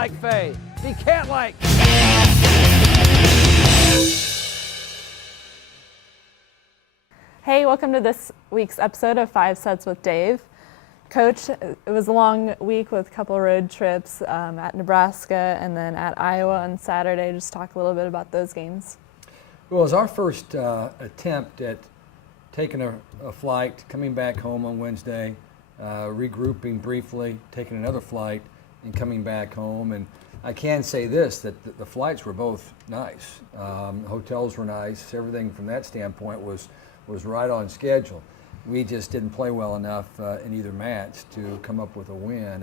like Faye. If you can't like. Hey, welcome to this week's episode of 5 Sets with Dave. Coach, it was a long week with a couple road trips at Nebraska and then at Iowa on Saturday. Just talk a little bit about those games. Well, it was our first attempt at taking a flight, coming back home on Wednesday, regrouping briefly, taking another flight, and coming back home. And I can say this, that the flights were both nice. Hotels were nice. Everything from that standpoint was right on schedule. We just didn't play well enough in either match to come up with a win.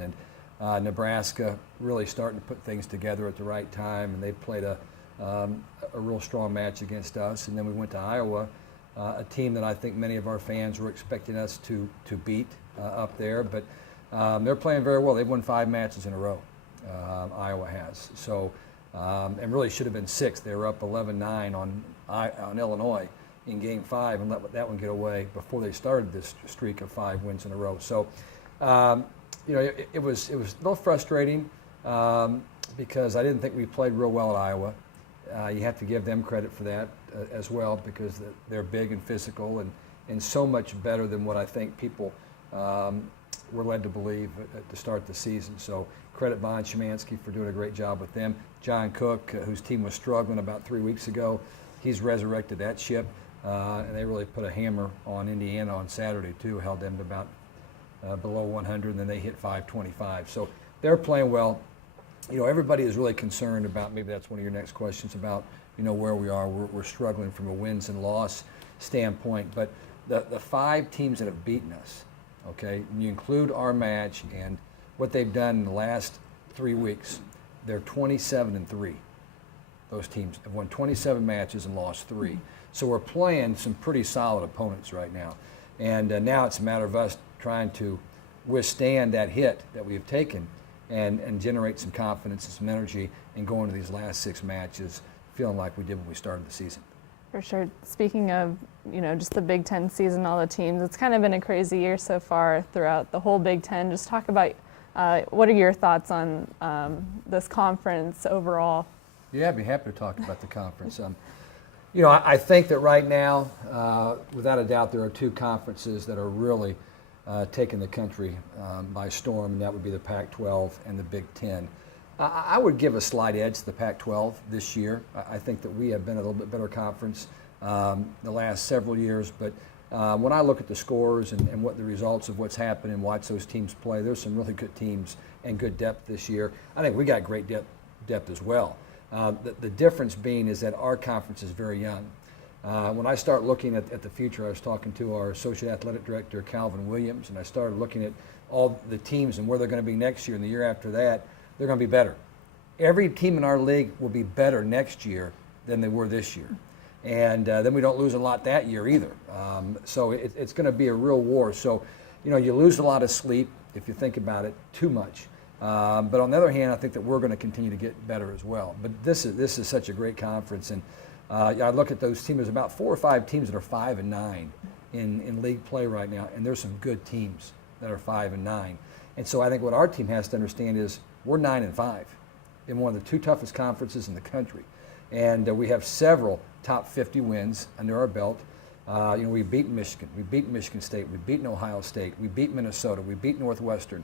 And Nebraska really starting to put things together at the right time, and they played a real strong match against us. And then we went to Iowa, a team that I think many of our fans were expecting us to beat up there. But they're playing very well. They've won 5 matches in a row, Iowa has. So, and really should have been 6. They were up 11-9 on Illinois in Game 5 and let that one get away before they started this streak of 5 wins in a row. So, it was a little frustrating because I didn't think we played real well at Iowa. You have to give them credit for that as well, because they're big and physical and so much better than what I think people were led to believe to start the season. So credit Bon Szymanski for doing a great job with them. John Cook, whose team was struggling about 3 weeks ago, he's resurrected that ship. And they really put a hammer on Indiana on Saturday too, held them to about below 100, and then they hit 525. So they're playing well. Everybody is really concerned about, maybe that's one of your next questions, about where we are. We're struggling from a wins and loss standpoint, but the 5 teams that have beaten us, okay, when you include our match and what they've done in the last 3 weeks, they're 27-3. Those teams have won 27 matches and lost 3. So we're playing some pretty solid opponents right now. And now it's a matter of us trying to withstand that hit that we have taken and generate some confidence and some energy and go into these last 6 matches feeling like we did when we started the season. For sure. Speaking of, just the Big Ten season, all the teams, it's kind of been a crazy year so far throughout the whole Big Ten. Just talk about what are your thoughts on this conference overall? Yeah, I'd be happy to talk about the conference. I think that right now, without a doubt, there are 2 conferences that are really taking the country by storm, and that would be the Pac-12 and the Big Ten. I would give a slight edge to the Pac-12 this year. I think that we have been a little bit better conference the last several years, but when I look at the scores and what the results of what's happened and watch those teams play, there's some really good teams and good depth this year. I think we got great depth as well. The difference being is that our conference is very young. When I start looking at the future, I was talking to our Associate Athletic Director, Calvin Williams, and I started looking at all the teams and where they're going to be next year and the year after that. They're going to be better. Every team in our league will be better next year than they were this year. And then we don't lose a lot that year either. So it's going to be a real war. So, you lose a lot of sleep if you think about it too much. But on the other hand, I think that we're going to continue to get better as well. But this is such a great conference, and I look at those teams. There's about 4 or 5 teams that are 5-9 in league play right now, and there's some good teams that are 5-9. And so I think what our team has to understand is we're 9-5 in one of the 2 toughest conferences in the country, and we have several top 50 wins under our belt. We've beaten Michigan, we've beaten Michigan State, we've beaten Ohio State, we beat Minnesota, we beat Northwestern.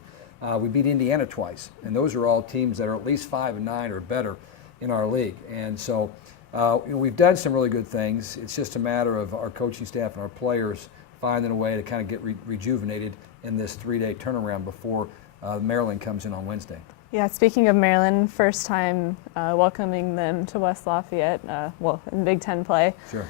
We beat Indiana twice, and those are all teams that are at least 5-9 or better in our league. And so we've done some really good things. It's just a matter of our coaching staff and our players finding a way to kind of get rejuvenated in this 3-day turnaround before Maryland comes in on Wednesday. Yeah, speaking of Maryland, first time welcoming them to West Lafayette, in Big Ten play. Sure.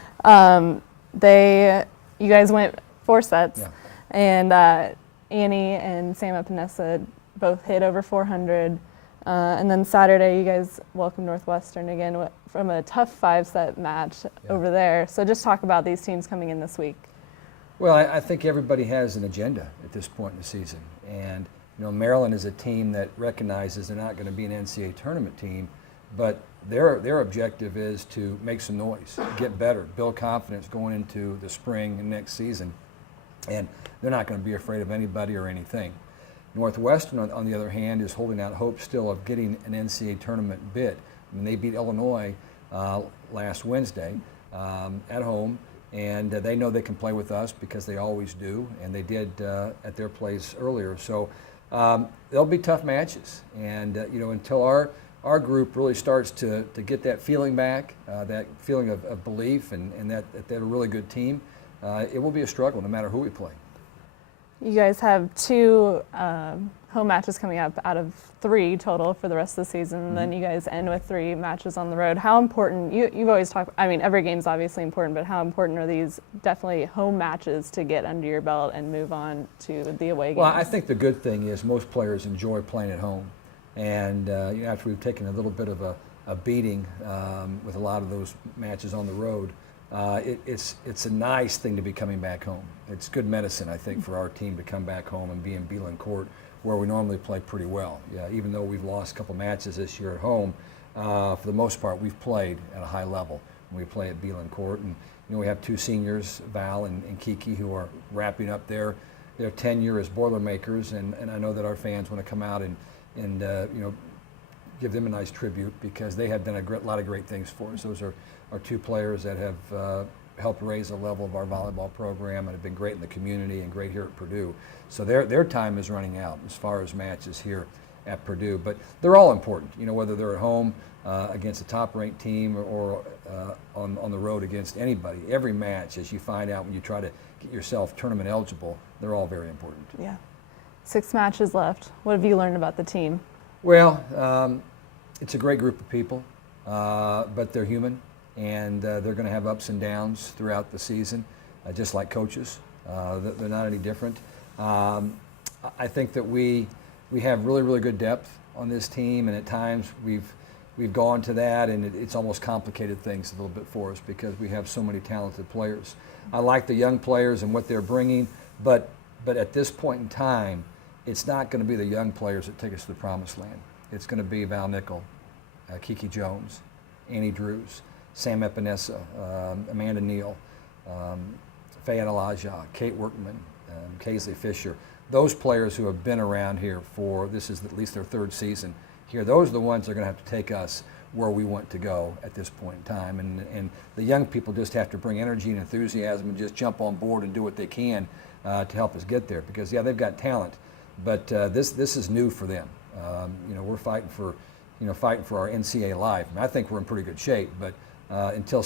You guys went 4 sets, Yeah. and Annie and Sam Epinesa both hit over 400. And then Saturday, you guys welcomed Northwestern again from a tough 5-set match over there. So just talk about these teams coming in this week. Well, I think everybody has an agenda at this point in the season. And, Maryland is a team that recognizes they're not going to be an NCAA tournament team, but their objective is to make some noise, get better, build confidence going into the spring and next season. And they're not going to be afraid of anybody or anything. Northwestern, on the other hand, is holding out hope still of getting an NCAA tournament bid. I mean, they beat Illinois last Wednesday at home, and they know they can play with us because they always do, and they did at their place earlier. So they'll be tough matches, and until our group really starts to get that feeling back, that feeling of belief, and that they're a really good team, it will be a struggle no matter who we play. You guys have 2 home matches coming up out of 3 total for the rest of the season. Mm-hmm. Then you guys end with 3 matches on the road. How important, you've always talked, I mean, every game's obviously important, but how important are these definitely home matches to get under your belt and move on to the away games? Well, I think the good thing is most players enjoy playing at home. And after we've taken a little bit of a beating with a lot of those matches on the road, it's a nice thing to be coming back home. It's good medicine, I think, for our team to come back home and be in Beeland Court, where we normally play pretty well. Yeah, even though we've lost a couple matches this year at home, for the most part, we've played at a high level when we play at Beeland Court. And we have 2 seniors, Val and Kiki, who are wrapping up their tenure as Boilermakers, and I know that our fans want to come out and give them a nice tribute because they have done a lot of great things for us. Those are 2 players that have helped raise the level of our volleyball program and have been great in the community and great here at Purdue. So their time is running out as far as matches here at Purdue. But they're all important, whether they're at home against a top-ranked team or on the road against anybody. Every match, as you find out when you try to get yourself tournament eligible, they're all very important. Yeah. 6 matches left. What have you learned about the team? Well, it's a great group of people, but they're human, and they're going to have ups and downs throughout the season, just like coaches. They're not any different. I think that we have really, really good depth on this team, and at times we've gone to that, and it's almost complicated things a little bit for us because we have so many talented players. I like the young players and what they're bringing, but at this point in time, it's not going to be the young players that take us to the promised land. It's going to be Val Nickel, Kiki Jones, Annie Drews, Sam Epinesa, Amanda Neal, Fayette Elijah, Kate Workman, Kaisley Fisher. Those players who have been around here for, this is at least their 3rd season here, those are the ones that are going to have to take us where we want to go at this point in time. And the young people just have to bring energy and enthusiasm and just jump on board and do what they can to help us get there. Because, yeah, they've got talent, but this is new for them. We're fighting for our NCAA life. I think we're in pretty good shape, but until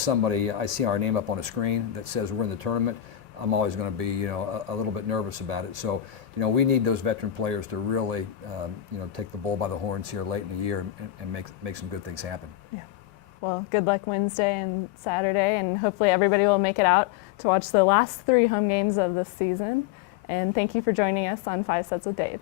I see our name up on a screen that says we're in the tournament, I'm always going to be, a little bit nervous about it. So, we need those veteran players to really, take the bull by the horns here late in the year and make some good things happen. Yeah. Well, good luck Wednesday and Saturday, and hopefully everybody will make it out to watch the last 3 home games of this season. And thank you for joining us on 5 Sets with Dave.